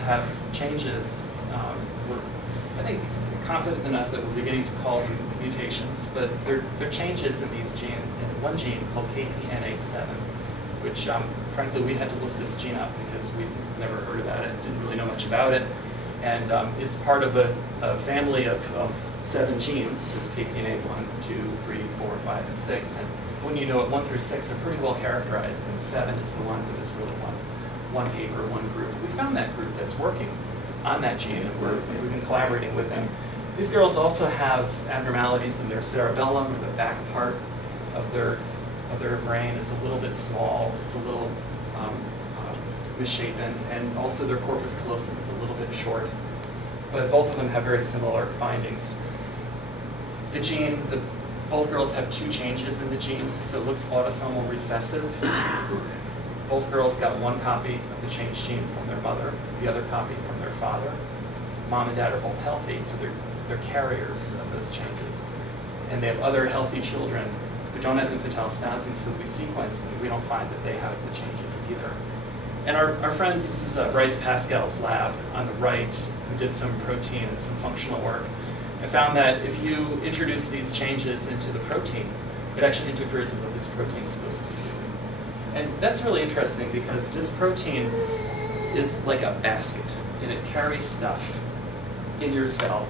have changes. We're, I think, confident enough that we're beginning to call them mutations, but they're changes in these genes, in one gene called KPNA7, which frankly we had to look this gene up because we'd never heard about it, didn't really know much about it, and it's part of a family of 7 genes. It's KPNA 1, 2, 3, 4, 5, and 6, and when you know it, 1 through 6 are pretty well characterized, and 7 is the one that is really one paper, one group. We found that group that's working on that gene, and we've been collaborating with them. These girls also have abnormalities in their cerebellum, or the back part of their brain. It's a little bit small, it's a little misshapen, and also their corpus callosum is a little bit short. But both of them have very similar findings. The gene, both girls have 2 changes in the gene, so it looks autosomal recessive. Both girls got 1 copy of the changed gene from their mother, the other copy from their father. Mom and dad are both healthy, so they're carriers of those changes. And they have other healthy children who don't have infantile spasms, so if we sequence them, we don't find that they have the changes either. And our friends, this is Bryce Pascal's lab on the right, who did some protein and some functional work, and found that if you introduce these changes into the protein, it actually interferes with what this protein is supposed to be doing. And that's really interesting because this protein is like a basket, and it carries stuff in your cell,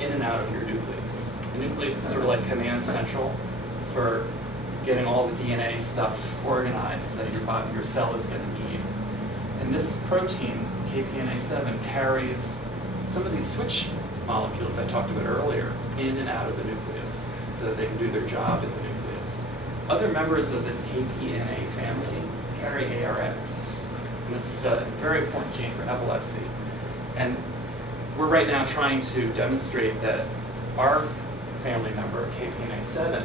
in and out of your nucleus. The nucleus is sort of like command central for getting all the DNA stuff organized that your cell is going to need. And this protein, KPNA7, carries some of these switch molecules I talked about earlier in and out of the nucleus so that they can do their job in the nucleus. Other members of this KPNA family carry ARX. And this is a very important gene for epilepsy. And we're right now trying to demonstrate that our family member, KPNA7,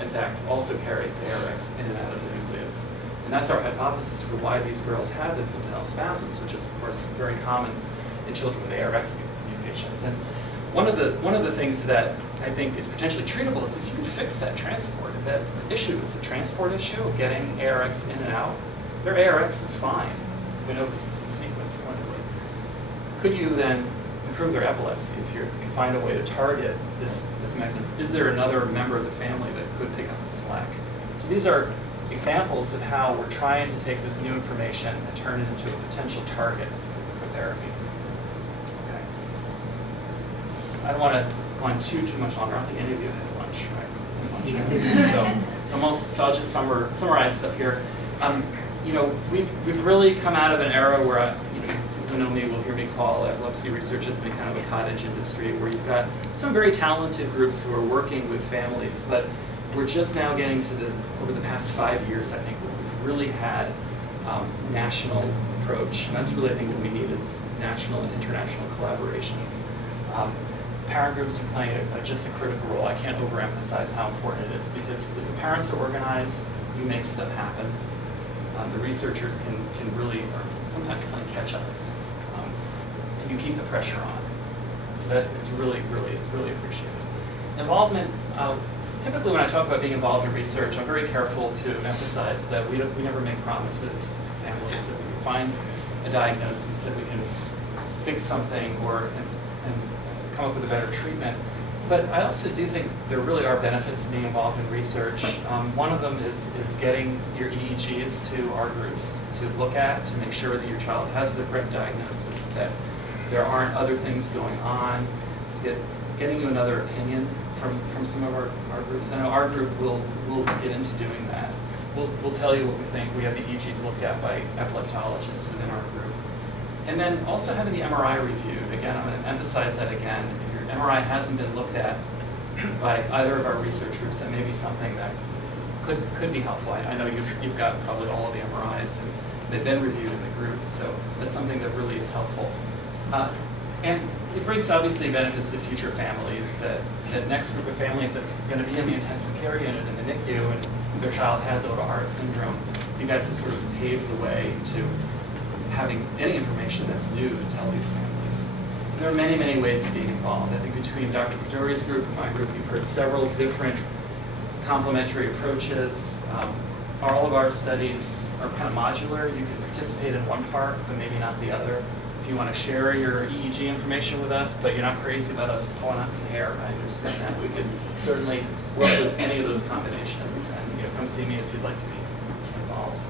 in fact, also carries ARX in and out of the nucleus. And that's our hypothesis for why these girls have infantile spasms, which is, of course, very common in children with ARX mutations. And one of the things that I think is potentially treatable is if you can fix that transport. If that issue is a transport issue of getting ARX in and out, their ARX is fine. We know this is sequenced clinically. Could you then improve their epilepsy if you can find a way to target this mechanism? Is there another member of the family that could pick up the slack? So these are examples of how we're trying to take this new information and turn it into a potential target for therapy. Okay. I don't want to go on too much longer. I don't think any of you had lunch, right? So I'll just summarize stuff here. You know, we've really come out of an era where people who know me will hear me call epilepsy research has been kind of a cottage industry, where you've got some very talented groups who are working with families, but we're just now getting to over the past 5 years, I think, where we've really had national approach, and that's really, I think, what we need is national and international collaborations. Parent groups are playing just a critical role. I can't overemphasize how important it is, because if the parents are organized, you make stuff happen. The researchers can really, or sometimes playing catch up. You keep the pressure on. So that it's really appreciated. Involvement. Typically, when I talk about being involved in research, I'm very careful to emphasize that we never make promises to families that we can find a diagnosis, that we can fix something, and come up with a better treatment. But I also do think there really are benefits to being involved in research. One of them is getting your EEGs to our groups to look at, to make sure that your child has the correct diagnosis, that there aren't other things going on, getting you another opinion from some of our groups. I know our group will get into doing that. We'll tell you what we think. We have the EEGs looked at by epileptologists within our group. And then also having the MRI reviewed. Again, I'm going to emphasize that again. If your MRI hasn't been looked at by either of our research groups, that may be something that could be helpful. I know you've got probably all of the MRIs, and they've been reviewed in the group, so that's something that really is helpful. And it brings obviously benefits to future families. The next group of families that's going to be in the intensive care unit in the NICU, and their child has Ohtahara syndrome, you guys have sort of paved the way to having any information that's new to tell these families. And there are many, many ways of being involved. I think between Dr. Patori's group and my group, you've heard several different complementary approaches. All of our studies are kind of modular. You can participate in one part, but maybe not the other. if you want to share your EEG information with us, but you're not crazy about us pulling out some hair, I understand that. We could certainly work with any of those combinations, and come see me if you'd like to be involved.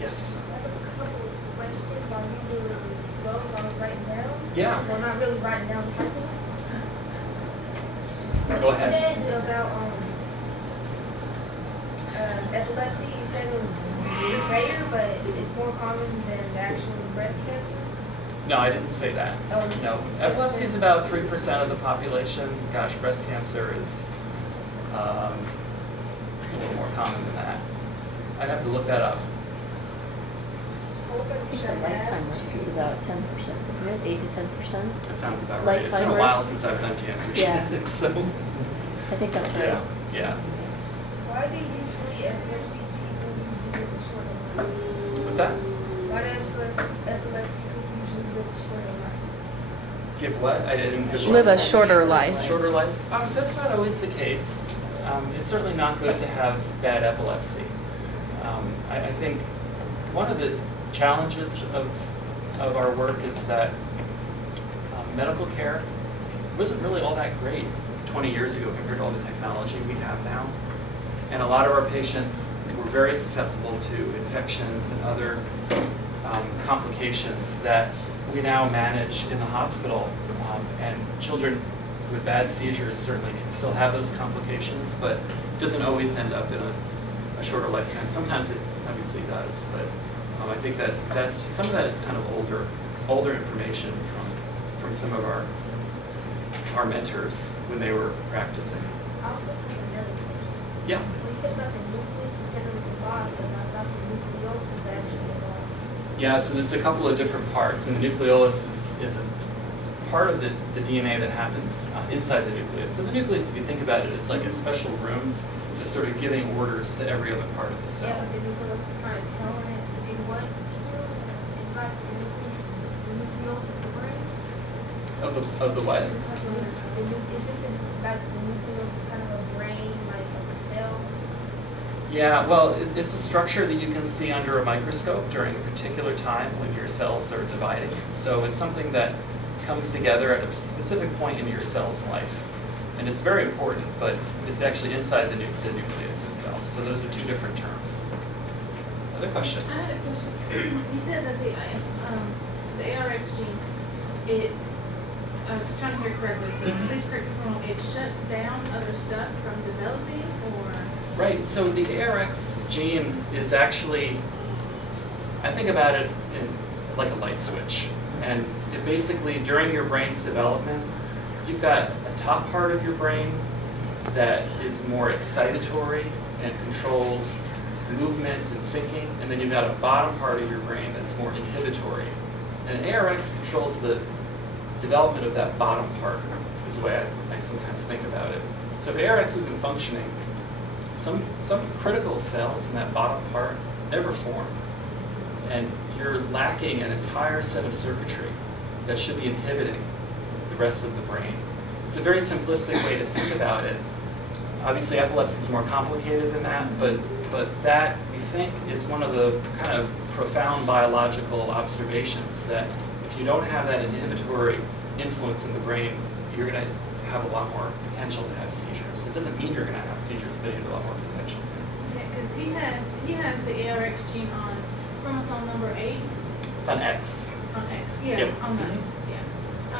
Yes? I have a couple of questions while you were going, I was writing down. Yeah. Well, not really writing down, typing. Go ahead. You said about epilepsy, you said it was rare, but it's more common than the actual breast cancer? No, I didn't say that. Oh, No. Epilepsy is about 3% of the population. Gosh, breast cancer is a little more common than that. I'd have to look that up. I think the lifetime risk is about 10%, isn't it? 8 to 10%? That sounds about right. It's been a Lifetime while risk? since I've done cancer Yeah. genetics, so I think that's right. yeah, yeah. Why do usually epilepsy people usually get the short of life? What's that? Why do epilepsy people usually live the short of life? Give what? I didn't hear. Live a shorter life. Shorter life? That's not always the case. It's certainly not good to have bad epilepsy. I think one of the challenges of our work is that medical care wasn't really all that great 20 years ago compared to all the technology we have now. And a lot of our patients were very susceptible to infections and other complications that we now manage in the hospital. And children with bad seizures certainly can still have those complications, but it doesn't always end up in a shorter lifespan. Sometimes it obviously does, but I think that's some of that is kind of older information from some of our mentors when they were practicing. I also have another question. Yeah. When you said about the nucleus, you said it was the boss, but I thought the nucleus was actually the boss. Yeah, so there's a couple of different parts, and the nucleolus is a part of the DNA that happens inside the nucleus. So the nucleus, if you think about it, is like a special room that's sort of giving orders to every other part of the cell. Yeah, but the nucleus is kind of telling it to do what? It's like the nucleus is the brain? Of the what? Like the nucleus is kind of a brain, like of a cell? Yeah, well, it's a structure that you can see under a microscope during a particular time when your cells are dividing. So it's something that comes together at a specific point in your cell's life. And it's very important, but it's actually inside the nucleus itself. So those are two different terms. Other question? I had a question. You said that the ARX gene, I'm trying to hear correctly, so please correct me if I'm wrong, it shuts down other stuff from developing, or? Right, so the ARX gene is actually, I think about it like a light switch. And it basically, during your brain's development, you've got a top part of your brain that is more excitatory and controls movement and thinking, and then you've got a bottom part of your brain that's more inhibitory. And ARX controls the development of that bottom part, is the way I sometimes think about it. So if ARX isn't functioning, some critical cells in that bottom part never form. And you're lacking an entire set of circuitry that should be inhibiting the rest of the brain. It's a very simplistic way to think about it. Obviously, epilepsy is more complicated than that, but that, we think, is one of the kind of profound biological observations, that if you don't have that inhibitory influence in the brain, you're going to have a lot more potential to have seizures. It doesn't mean you're going to have seizures, but you have a lot more potential. Yeah, because he has the ARX gene on chromosome number 8. It's on X. On X, yeah, Yep. on the, yeah.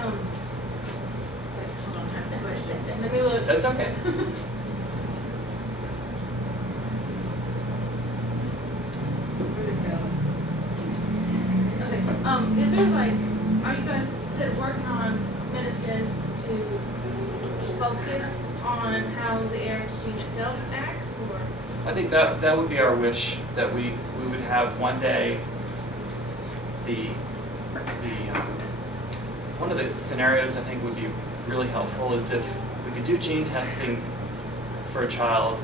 Wait, hold on, I have a question. Let me look. That's okay. Okay, is there like, are you guys working on medicine to focus on how the ARX gene itself acts, or? I think that would be our wish, that we would have one day one of the scenarios I think would be really helpful is if we could do gene testing for a child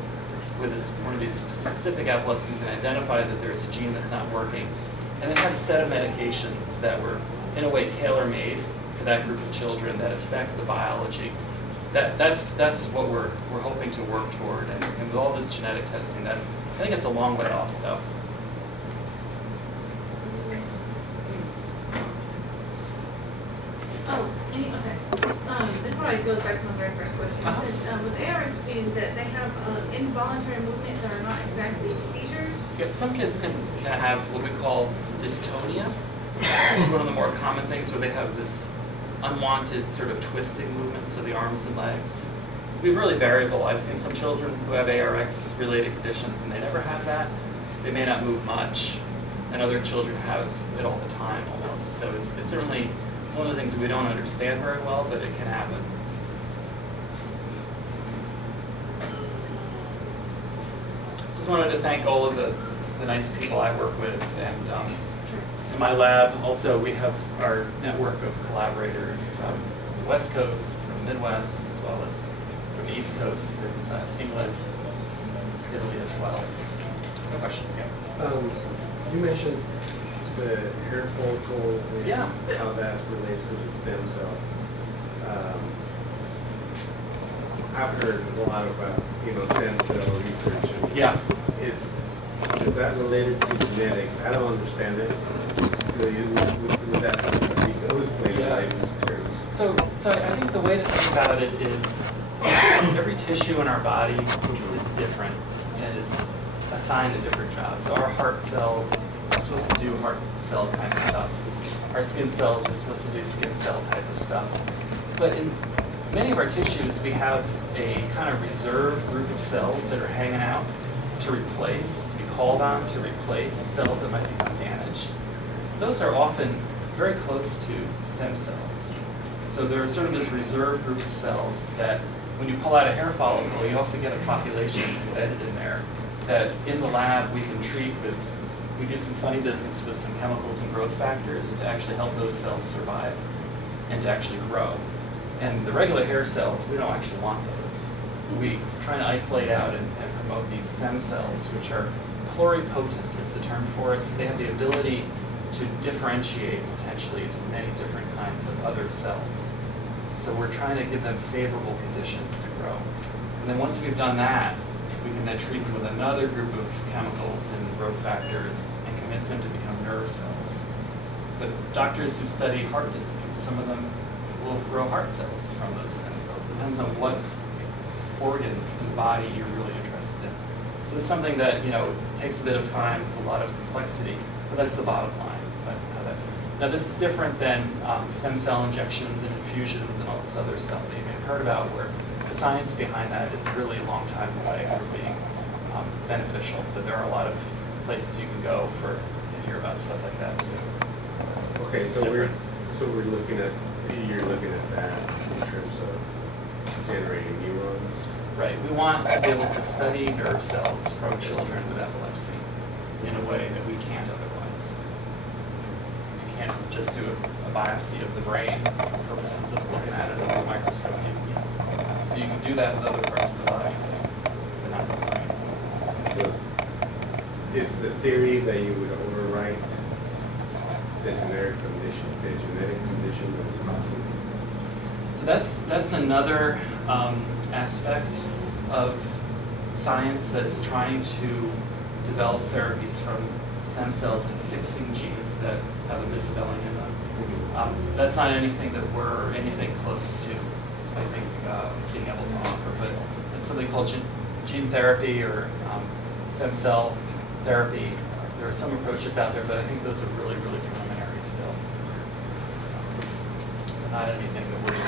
with one of these specific epilepsies and identify that there's a gene that's not working, and then have a set of medications that were in a way tailor-made for that group of children that affect the biology. That's what we're hoping to work toward, and with all this genetic testing, I think it's a long way off, though. Oh, okay. This probably goes back to my very first question. You said with ARX genes that they have involuntary movements that are not exactly seizures. Yeah, some kids can have what we call dystonia. It's one of the more common things where they have this unwanted sort of twisting movements of the arms and legs. It'd be really variable. I've seen some children who have ARX-related conditions and they never have that. They may not move much, and other children have it all the time almost. So it's certainly it's one of the things that we don't understand very well, but it can happen. Just wanted to thank all of the nice people I work with, and in my lab also we have our network of collaborators from the West Coast, from the Midwest, as well as from the East Coast, from England, Italy as well. No questions? Yeah. You mentioned the hair follicle and Yeah. how that relates to the stem cell. I've heard a lot about stem cell research. And Yeah. is that related to genetics? I don't understand it. Would that be explained in layman's terms? So I think the way to think about it is every tissue in our body is different and is assigned a different job. So our heart cells are supposed to do heart cell kind of stuff. Our skin cells are supposed to do skin cell type of stuff. But in many of our tissues, we have a kind of reserve group of cells that are hanging out to replace, be called on to replace cells that might become damaged. Those are often very close to stem cells. So there's sort of this reserve group of cells that when you pull out a hair follicle, you also get a population embedded in there that in the lab we can treat with, we do some funny business with some chemicals and growth factors to actually help those cells survive and to actually grow. And the regular hair cells, we don't actually want those. We try to isolate out and promote these stem cells, which are pluripotent is the term for it. So they have the ability to differentiate potentially into many different kinds of other cells. So we're trying to give them favorable conditions to grow. And then once we've done that, we can then treat them with another group of chemicals and growth factors and convince them to become nerve cells. But doctors who study heart disease, some of them will grow heart cells from those stem cells. Depends on what organ in the body you're really interested in. So it's something that takes a bit of time with a lot of complexity, but that's the bottom line. Now this is different than stem cell injections and infusions and all this other stuff that you may have heard about, where the science behind that is really a long time away from being beneficial. But there are a lot of places you can go to hear about stuff like that too. Okay, so you're looking at that in terms of generating neurons. Right. We want to be able to study nerve cells from children with epilepsy in a way that we can't otherwise. You can't just do a biopsy of the brain for purposes of looking at it under the microscope. So you can do that with other parts of the body, but not the brain. So is the theory that you would overwrite the genetic condition that's possible? So that's another aspect of science that's trying to develop therapies from stem cells and fixing genes that have a misspelling in them. That's not anything that we're anything close to, I think, being able to offer, but it's something called gene therapy or stem cell therapy. There are some approaches out there, but I think those are really, really preliminary still. So not anything that we're